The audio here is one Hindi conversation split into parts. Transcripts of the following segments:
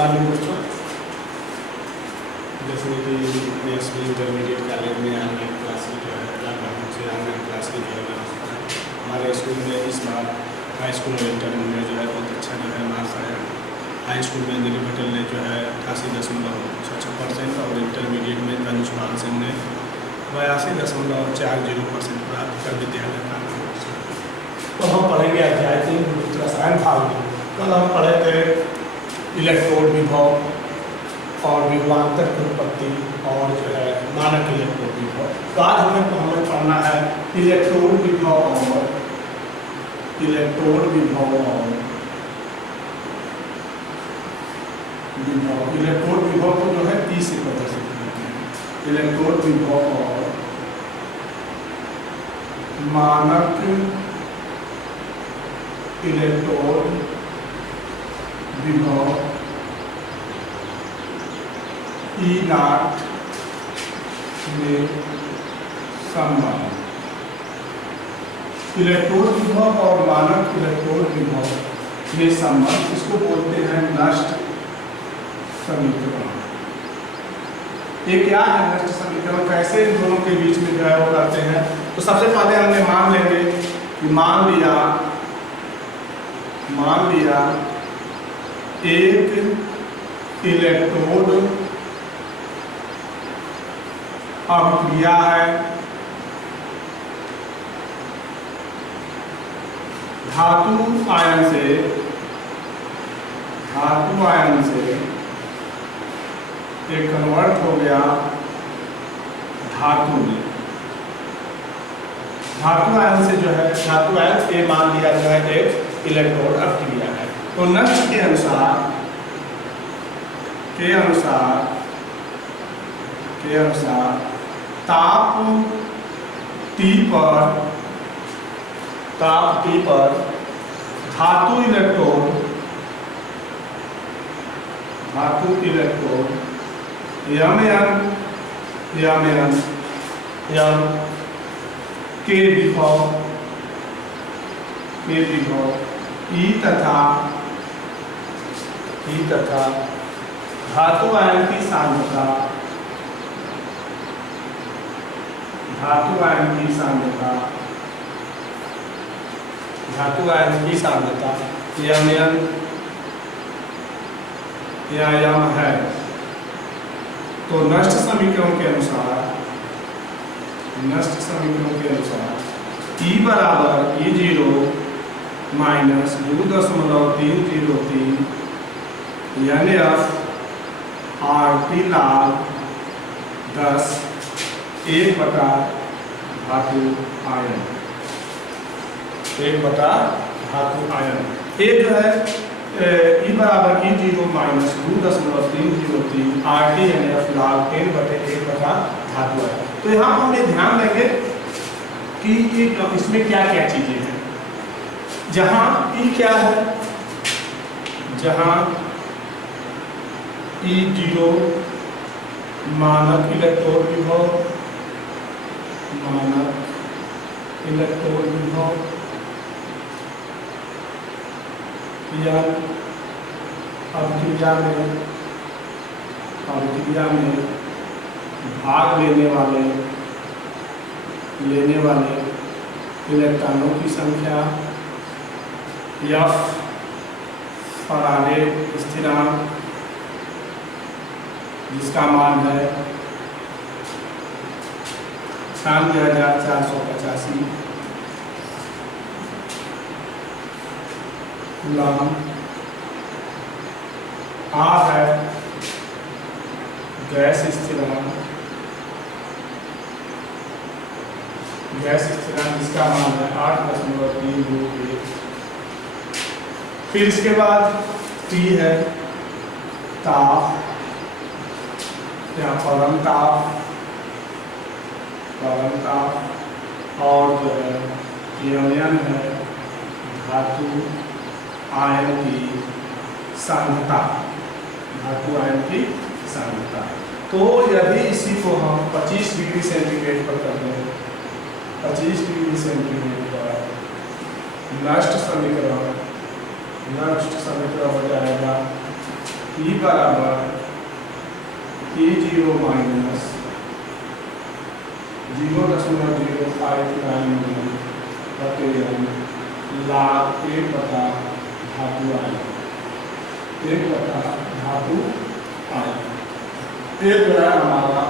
मॉर्निंग दोस्तों, जैसे कि एसवी इंटरमीडिएट कॉलेज में ऑनलाइन क्लास की जो है लॉकडाउन से ऑनलाइन क्लास की जो है व्यवस्था है। हमारे स्कूल में इस बार हाई स्कूल और इंटर में जो है बहुत अच्छा जो है मार्क्स आया। हाई स्कूल में अंजलि पटेल ने जो है 88.66% और इंटरमीडिएट में तनुज मान सिंह ने 82.40% प्राप्त कर विद्यालय का नाम। तो हम पढ़ेंगे अध्याय 3 रसायन भाग में। कल हम पढ़े थे इलेक्ट्रोड विभव और विभवांतर की उत्पत्ति और जो है मानक इलेक्ट्रोड विभव। तो आज हमें पढ़ना है इलेक्ट्रोड विभव और इलेक्ट्रोड विभव को जो है 30 से प्रदर्शित करते हैं। इलेक्ट्रोड विभव और मानक इलेक्ट्रोड विभव E0 में संबंध। इलेक्ट्रोड विभव और मानक इलेक्ट्रोड विभव में संबंध, इसको बोलते हैं नष्ट समीकरण। ये क्या है नष्ट समीकरण, कैसे इन दोनों के बीच में जो है वो करते हैं? तो सबसे पहले हमने मान लेंगे कि मान लिया एक इलेक्ट्रोड अभिक्रिया है धातु आयन से एक कन्वर्ट हो गया धातु में। धातु आयन से जो है धातु आयन ए मान लिया जो है एक इलेक्ट्रोड अभिक्रिया है। तो नष्ट के अनुसार ताप T पर धातु इलेक्ट्रोड Mn के विभव E तथा धातु आयन की सांद्रता यम है। तो नष्ट समीकरण के अनुसार E बराबर E0 minus 2.303 NF RT log 10 1 बटा धातु आयन ये जो है E बराबर E0 minus 2.303 RT NF log 10 बटे 1 बटा धातु आयन। तो यहाँ हमने ध्यान देंगे कि इसमें क्या क्या चीजें हैं। जहाँ E क्या है, जहाँ E0 मानक इलेक्ट्रोड विभव या अभिक्रिया में भाग लेने वाले इलेक्ट्रॉनों की संख्या F फराडे स्थिरांक जिसका मान है 96,485 कूलम। R है गैस स्थिरांक जिसका मान है 8.321। फिर इसके बाद T है ताप या परम ताप और जो है Mn है धातु आयन की सांद्रता। तो यदि इसी को हम 25 डिग्री सेंटीग्रेड पर कर दें, 25 डिग्री सेंटीग्रेड पर नष्ट समीकरण हो जाएगा E बराबर E0 माइनस 0.0599 लाख 1 बटा धातु आयन, 1 बटा धातु आयन। ये जो है हमारा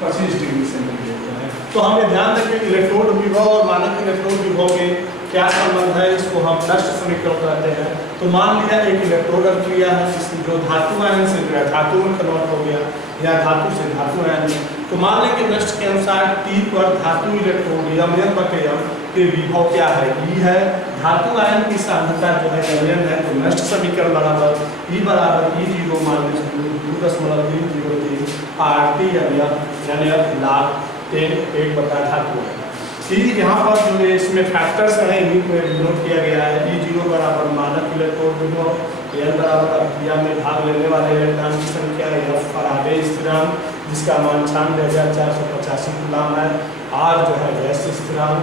25 डिग्री सेंटीग्रेड है। तो हमें ध्यान रखें इलेक्ट्रोड विभव और मानक इलेक्ट्रोड विभव में क्या संबंध है, इसको हम नष्ट समीकरण कहते हैं। तो मान लिया एक इलेक्ट्रोड अभिक्रिया है जिसमें जो धातु आयन से जो है धातु में कन्वर्ट हो गया या धातु से धातु आयन में, तो मान लें कि नष्ट के अनुसार T पर धातु इलेक्ट्रोड m बटे m के विभव क्या है, E है। धातु आयन की सांद्रता जो है m है। तो नष्ट समीकरण बराबर E बराबर E0 माइनस 2.303 RT यानी लाख 1 बटा धातु आयन। यहाँ पर जो है इसमें फैक्टर्स हैं, इन्हीं को नोट किया गया है। E0 बराबर मानक इलेक्ट्रोड विभव, L बराबर अभिक्रिया में भाग लेने वाले इलेक्ट्रॉन की संख्या, F फराडे स्थिरांक जिसका मान 96,485 कूलम है, R जो है गैस स्थिरांक,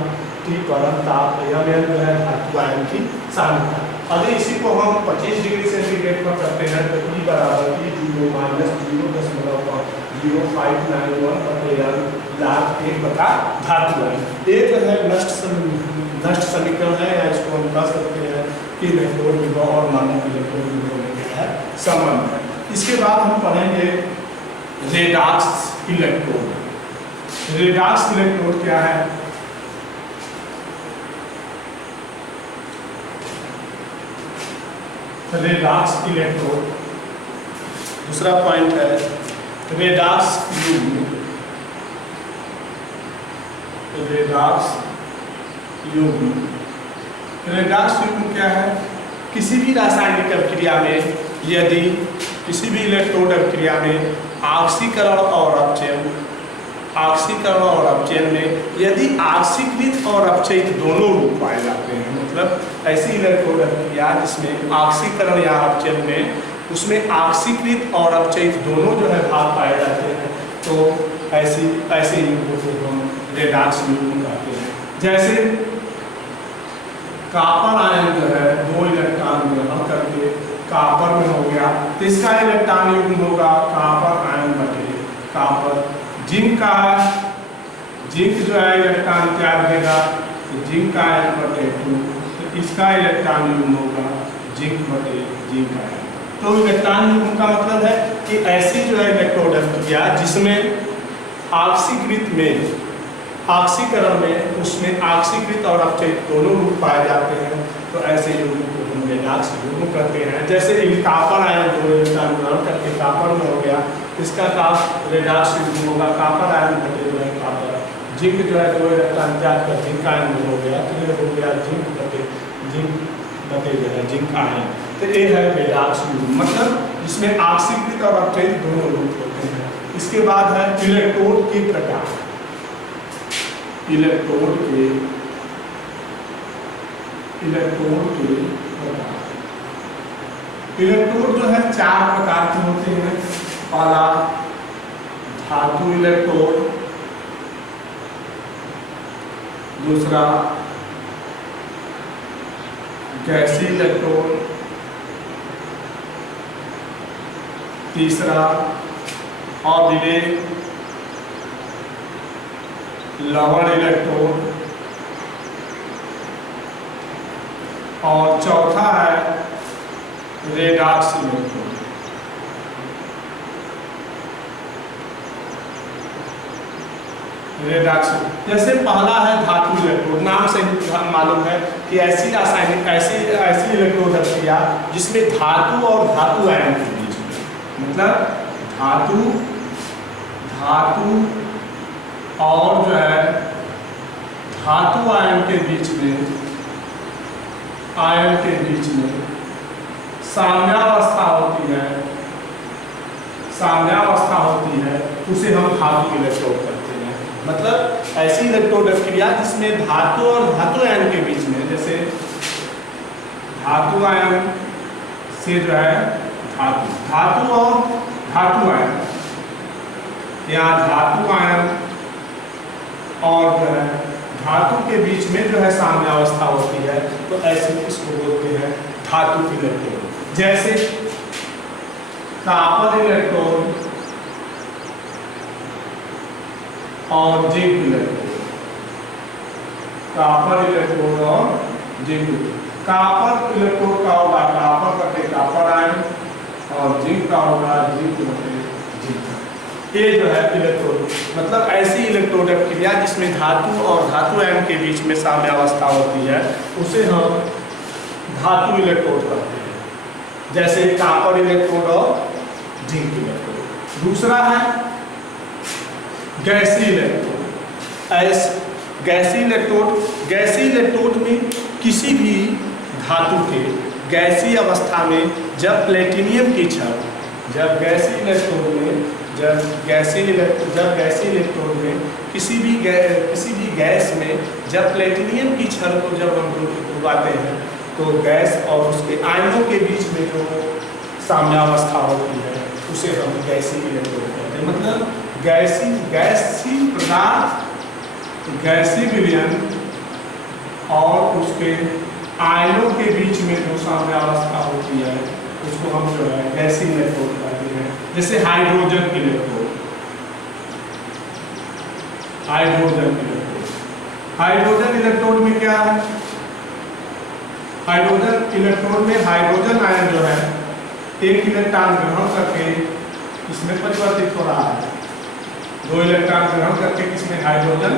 T परम ताप, M जो है धातु आयन की सांद्रता। अगर इसी को हम 25 डिग्री सेंटीग्रेड पर करते हैं तो E बराबर E0 माइनस 0.0591 लाख 1 बटा धातु आयन। ये जो है नष्ट समीकरण है, या इसको हम कह सकते हैं कि इलेक्ट्रोड विभव और मानक इलेक्ट्रोड विभव में क्या है संबंध है। इसके बाद हम पढ़ेंगे रेडॉक्स इलेक्ट्रोड। रेडॉक्स इलेक्ट्रोड क्या है? रेडॉक्स इलेक्ट्रोड दूसरा पॉइंट है रेडॉक्स युग्म। रेडॉक्स युग्म क्या है? किसी भी रासायनिक अभिक्रिया में यदि किसी भी इलेक्ट्रोड अभिक्रिया में ऑक्सीकरण और अपचयन में यदि ऑक्सीकृत और अपचयित दोनों रूप पाए जाते हैं, मतलब ऐसी इलेक्ट्रोड अभिक्रिया जिसमें ऑक्सीकरण या अपचयन में उसमें ऑक्सीकृत और अपचयित दोनों जो है भाग पाए जाते हैं, तो ऐसे युग्मों को हम रेडॉक्स युग्म कहते हैं। जैसे कॉपर आयन जो है 2 इलेक्ट्रॉन ग्रहण करके कॉपर में हो गया, तो इसका इलेक्ट्रॉन युग्म होगा कॉपर आयन बटे कॉपर। जिंक का जिंक जो है इलेक्ट्रॉन त्याग देगा तो जिंक आयन बटे 2, तो इसका इलेक्ट्रॉन युग्म होगा जिंक बटे जिंक आयन। तो इलेक्ट्रॉन युग्म का मतलब है कि ऐसी जो है इलेक्ट्रोड अभिक्रिया जिसमें ऑक्सीकृत में ऑक्सीकरण में उसमें ऑक्सीकृत और अपचयित दोनों रूप पाए जाते हैं, तो ऐसे युग्म को हम रेडॉक्स युग्म कहते हैं। जैसे कॉपर आयन 2 इलेक्ट्रॉन ग्रहण करके कॉपर में हो गया, इसका रेडॉक्स युग्म होगा कॉपर आयन बटे जो है कॉपर। जिंक जो है 2 इलेक्ट्रॉन त्याग कर जिंक आयन में हो गया, तो ये हो गया जिंक बटे जो है जिंक आयन। तो ये है रेडॉक्स युग्म, मतलब इसमें ऑक्सीकृत और अपचयित दोनों रूप होते हैं। इसके बाद है इलेक्ट्रोड के प्रकार। इलेक्ट्रोड के प्रकार। इलेक्ट्रोड जो है 4 प्रकार के होते हैं। पहला धातु इलेक्ट्रोड, दूसरा गैसीय इलेक्ट्रोड, तीसरा अविलेय लवण इलेक्ट्रोड, और चौथा है रेडॉक्स इलेक्ट्रोड। रेडॉक्स जैसे पहला है धातु इलेक्ट्रोड, नाम से ही मालूम है कि ऐसी इलेक्ट्रोड अभिक्रिया जिसमें धातु और धातु आयन के बीच में, मतलब धातु और जो है धातु आयन के बीच में साम्यावस्था होती है, उसे हम धातु इलेक्ट्रोड कहते हैं। मतलब ऐसी इलेक्ट्रोड अभिक्रिया जिसमें धातु और धातु आयन के बीच में, जैसे धातु आयन से जो है धातु और धातु आयन, या धातु आयन और जो है धातु के बीच में जो है साम्यावस्था होती है, तो ऐसे इसको बोलते हैं धातु इलेक्ट्रोड। जैसे कॉपर इलेक्ट्रोड और जिंक इलेक्ट्रोड, कॉपर इलेक्ट्रोड और जिंक। कॉपर इलेक्ट्रोड का होगा कॉपर बटे कॉपर आयन और जिंक का होगा जिंक बटे जिंक। ये जो है इलेक्ट्रोड, मतलब ऐसी इलेक्ट्रोड क्रिया जिसमें धातु और धातु आयन के बीच में साम्यावस्था होती है, उसे हम धातु इलेक्ट्रोड कहते हैं, जैसे कॉपर इलेक्ट्रोड और जिंक इलेक्ट्रोड। दूसरा है गैसीय इलेक्ट्रोड। गैसीय इलेक्ट्रोड में किसी भी धातु के गैसीय अवस्था में जब प्लेटिनियम की छड़, जब गैसीय इलेक्ट्रोड में किसी भी गैस में जब प्लेटिनियम की छड़ को जब हम डुबाते हैं तो गैस और उसके आयनों के बीच में जो साम्यावस्था होती है उसे हम गैसीय इलेक्ट्रोड कहते हैं। मतलब गैसीय पदार्थ, गैसीय विलयन और उसके आयनों के बीच में जो साम्यावस्था होती है उसको हम जो है गैसीय इलेक्ट्रोड कहते हैं। जैसे हाइड्रोजन इलेक्ट्रोड, हाइड्रोजन इलेक्ट्रोड में क्या है? हाइड्रोजन इलेक्ट्रोड में हाइड्रोजन आयन जो है एक इलेक्ट्रॉन ग्रहण करके इसमें परिवर्तित हो रहा है, 2 इलेक्ट्रॉन ग्रहण करके किसमें? हाइड्रोजन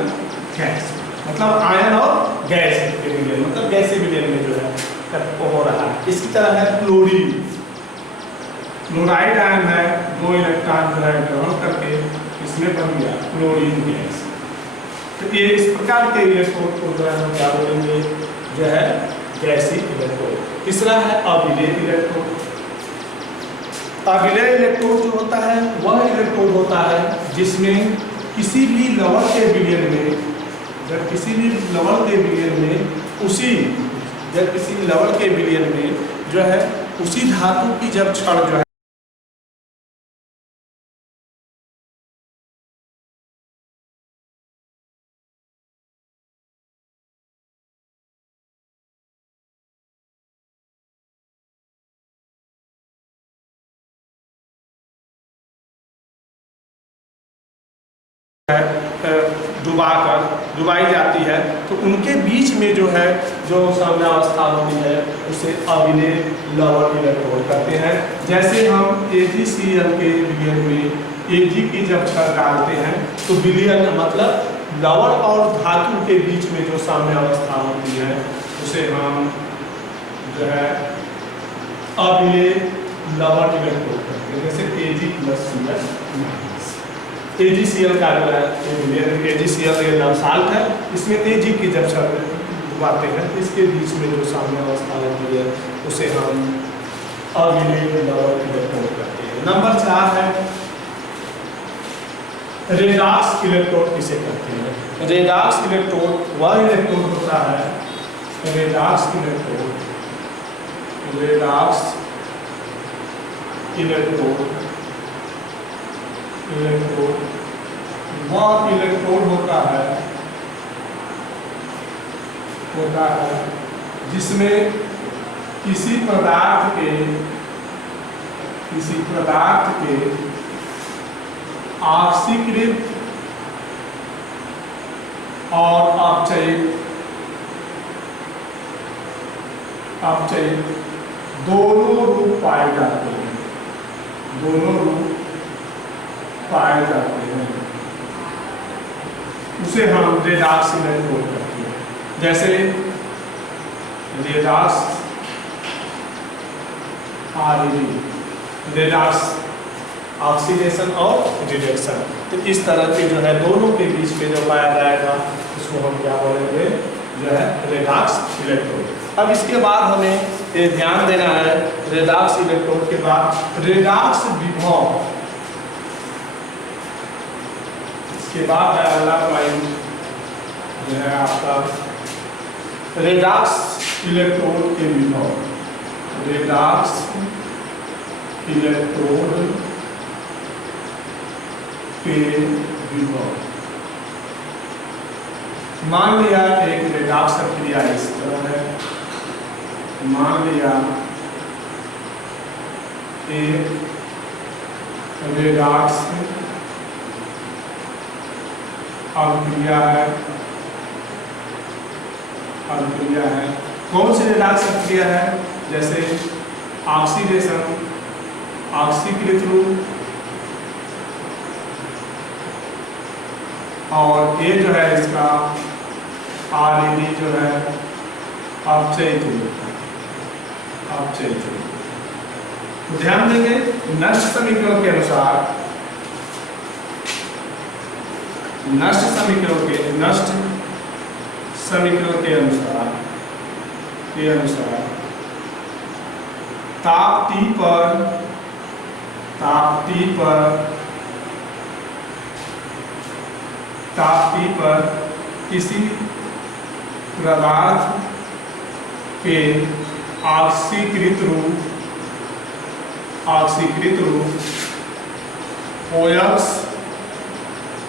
गैस, मतलब आयन और गैस के विलयन, मतलब गैसीय विलयन में जो है हो रहा है। इसकी तरह है क्लोरीन, क्लोराइड आयन है, 2 इलेक्ट्रॉन जो है ग्रहण करके इसमें बन गया क्लोरीन गैस। तो ये इस प्रकार के इलेक्ट्रोड को जो है हम क्या बोलेंगे? जो है गैसीय इलेक्ट्रोड। तीसरा है अविलेय इलेक्ट्रोड। अविलेय इलेक्ट्रोड जो होता है वह इलेक्ट्रोड होता है जिसमें किसी भी लवण के विलयन में, जब किसी भी लवण के विलयन में जो है उसी धातु की जब छड़ जो है डुबाई जाती है तो उनके बीच में जो है जो साम्यावस्था होती है उसे अविलेय लवण इलेक्ट्रोड कहते हैं। जैसे हम AgCl के विलयन में Ag की जब छड़ डालते हैं तो विलयन मतलब लवण और धातु के बीच में जो साम्यावस्था होती है उसे हम जो है अविलेय लवण इलेक्ट्रोड कहते हैं। जैसे Ag+Cl AgCl का जो है AgCl ये साल्ट है, इसमें Ag की जब छड़ डुबाते हैं तो इसके बीच में जो साम्यावस्था होती है उसे हम अविलेय लवण इलेक्ट्रोड कहते हैं। नंबर 4 है रेडॉक्स इलेक्ट्रोड किसे कहते हैं? रेडॉक्स इलेक्ट्रोड वह इलेक्ट्रोड होता है, रेडॉक्स इलेक्ट्रोड वह इलेक्ट्रोड होता है जिसमें किसी पदार्थ के ऑक्सीकृत और अपचयित दोनों रूप पाए जाते हैं, उसे हम रेडॉक्स इलेक्ट्रोड कहते हैं। जैसे रेडॉक्स रेडॉक्स ऑक्सीडेशन और रिडक्शन, तो इस तरह के जो है दोनों के बीच में जो पाया जाएगा उसको हम क्या बोलेंगे? जो है रेडॉक्स इलेक्ट्रोड। अब इसके बाद हमें ये ध्यान देना है, रेडॉक्स इलेक्ट्रोड के बाद रेडॉक्स विभव, इसके बाद है अगला पॉइंट जो है आपका रेडॉक्स इलेक्ट्रोड के विभव। रेडॉक्स इलेक्ट्रोड के विभव, मान लिया एक रेडॉक्स क्रिया इस तरह है, मान लिया एक रेडॉक्स अभिक्रिया है, अभिक्रिया है। कौन सी रेडॉक्स अभिक्रिया है? जैसे ऑक्सीडेशन, ऑक्सीकृत रूप, और ये जो है इसका RED जो है अपचयित रूप है, अपचयित रूप। तो ध्यान देंगे नष्ट समीकरण के अनुसार, नष्ट समीकरण के अनुसार ताप T पर किसी पदार्थ के ऑक्सीकृत रूप OX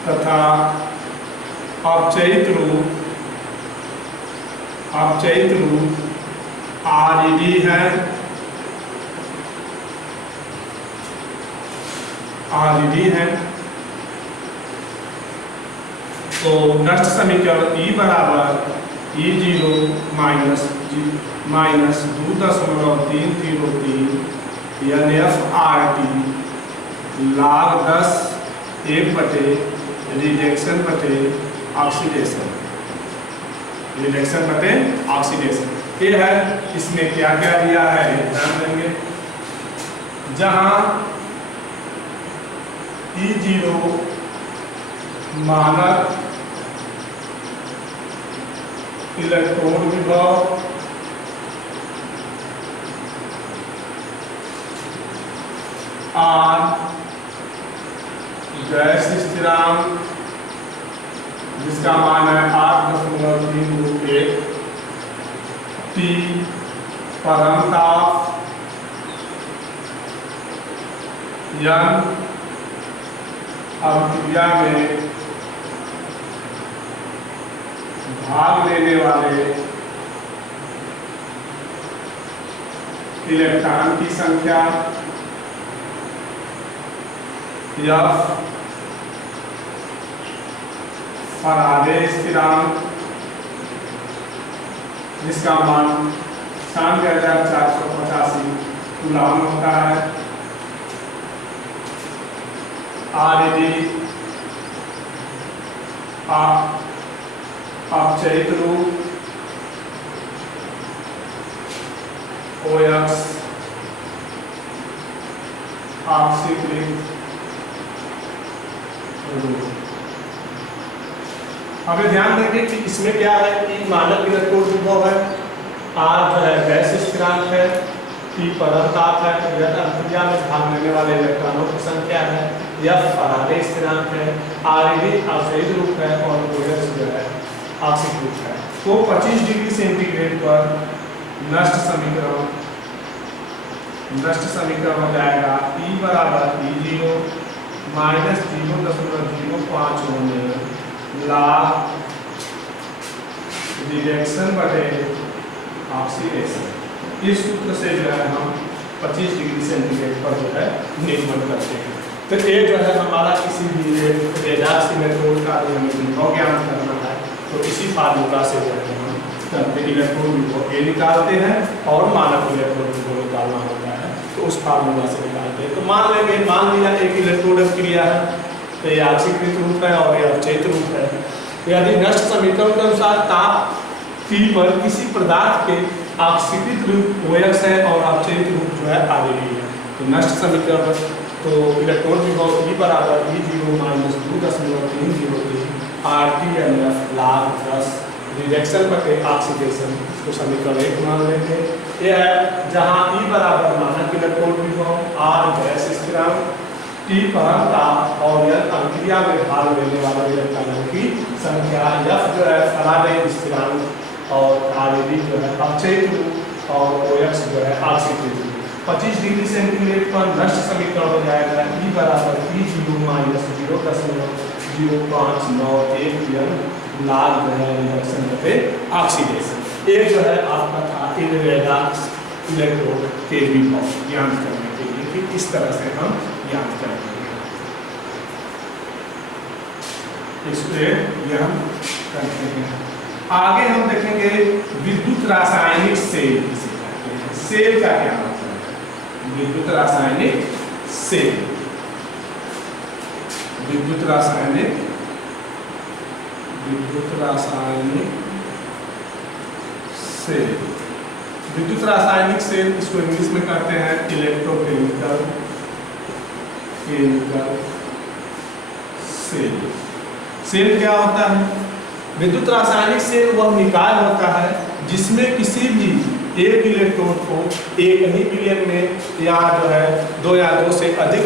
तथा अपचयित रूप RED है, RED है। तो नष्ट समीकरण E बराबर E0 माइनस 2.303 NFRT log 10 1 बटे रिडक्शन बटे ऑक्सीडेशन, रिडक्शन बटे ऑक्सीडेशन। ये है, इसमें क्या क्या दिया है ध्यान देंगे। जहां E0 मानक इलेक्ट्रॉन विभव R गैस स्थिरांक जिसका मान है 8.321, T परम ताप, N अभिक्रिया में भाग लेने वाले इलेक्ट्रॉन की संख्या, F फराडे स्थिरांक जिसका मान 9485 कूलम होता है, RED अपचयित रूप OX ऑक्सीकृत रूप। हमें ध्यान देंगे कि इसमें क्या है कि मानक इलेक्ट्रॉन विभव है, R जो है गैस स्थिरांक है, T परम ताप है, यह अभिक्रिया में भाग लेने वाले इलेक्ट्रॉनों की संख्या है, F फराडे स्थिरांक है, RED अपचयित रूप है और OX जो है ऑक्सीकृत है। तो 25 डिग्री सेंटीग्रेड पर नष्ट समीकरण हो जाएगा E बराबर E0 माइनस 0.05 log रिडक्शन बटे ऑक्सीडेशन। इस सूत्र से जो है हम 25 डिग्री सेंटीग्रेड पर जो है निर्भर करते हैं। तो ये जो है हमारा किसी भी रेडॉक्स इलेक्ट्रोड का हमें विभव ज्ञान करना है, तो इसी फार्मूला से जो है हम करते इलेक्ट्रोड विभव ए निकालते हैं और मानक इलेक्ट्रोड विभव निकालना होता है, तो उस फार्मूला से निकालते हैं। तो मान लिया एक इलेक्ट्रोड अभिक्रिया है, तो ये ऑक्सीकृत रूप है और ये अपचयित रूप है। यदि नष्ट समीकरण के अनुसार ताप T पर किसी पदार्थ के ऑक्सीकृत रूप OX है और अपचयित रूप जो है RED है, तो नष्ट समीकरण तो इलेक्ट्रॉन विभव E बराबर E0 minus 2.303 RTNF log 10 reduction बटे ऑक्सीडेशन, इसको समीकरण 1 मान लेंगे। यह है जहां E बराबर मानक इलेक्ट्रॉन विभव, R गैस स्थिरांक, T परम ताप और यह अभिक्रिया में भाग लेने वाले इलेक्ट्रॉनों की संख्या, F जो है फराडे स्थिरांक और RED जो है अपचयित रूप और OX जो है ऑक्सीकृत रूप। 25 डिग्री सेंटीग्रेड पर नष्ट समीकरण हो जाएगा E बराबर E0 माइनस 0.0591 log जो है रिडक्शन बटे ऑक्सीडेशन। ये जो है आपका था इन रेडॉक्स इलेक्ट्रोड के विभव ज्ञान करने के लिए कि इस तरह से हम ज्ञान करेंगे। इसको ये हम करते हैं। आगे हम देखेंगे विद्युत रासायनिक सेल किसे कहते हैं। सेल का क्या मतलब है? विद्युत रासायनिक सेल, विद्युत रासायनिक सेल, विद्युत रासायनिक सेल, इसको इंग्लिश में कहते हैं इलेक्ट्रोकेमिकल सेल। सेल क्या होता है? विद्युत रासायनिक सेल वह निकाय होता है जिसमें किसी भी एक इलेक्ट्रोड को एक ही विलयन में, या जो है दो या दो से अधिक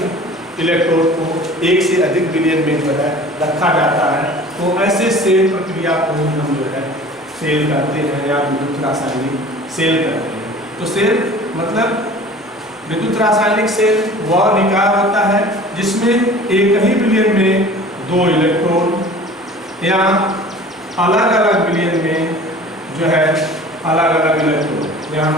इलेक्ट्रोड को एक से अधिक विलयन में जो है रखा जाता है। तो ऐसे सेल प्रक्रिया को ही हम जो है सेल कहते हैं या विद्युत रासायनिक सेल कहते हैं। तो सेल मतलब विद्युत रासायनिक सेल वह निकाय होता है जिसमें एक ही विलयन में दो इलेक्ट्रोड या अलग अलग विलयन में जो है अलग अलग इलेक्ट्रोड या हम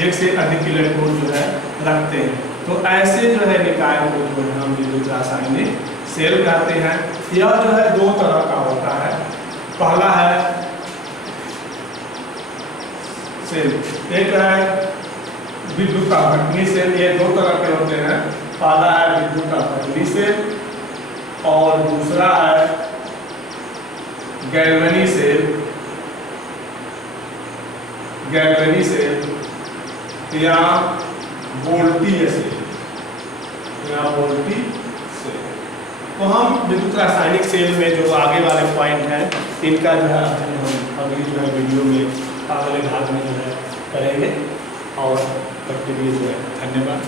एक से अधिक इलेक्ट्रोड जो है रखते हैं। तो ऐसे जो है निकाय को जो है हम विद्युत रासायनिक सेल कहते हैं। यह जो है दो तरह का होता है। पहला है सेल, एक है विद्युत अपघटनी सेल। ये दो तरह के होते हैं। पहला है विद्युत अपघटनी सेल और दूसरा है गैल्वेनी सेल, गैल्वेनी सेल या वोल्टीय सेल, या वोल्टी सेल। तो हम विद्युत रासायनिक सेल में जो आगे वाले पॉइंट हैं इनका जो है अध्ययन हम अगली जो है वीडियो में अगले भाग में जो है करेंगे। और तब के लिए जो है धन्यवाद।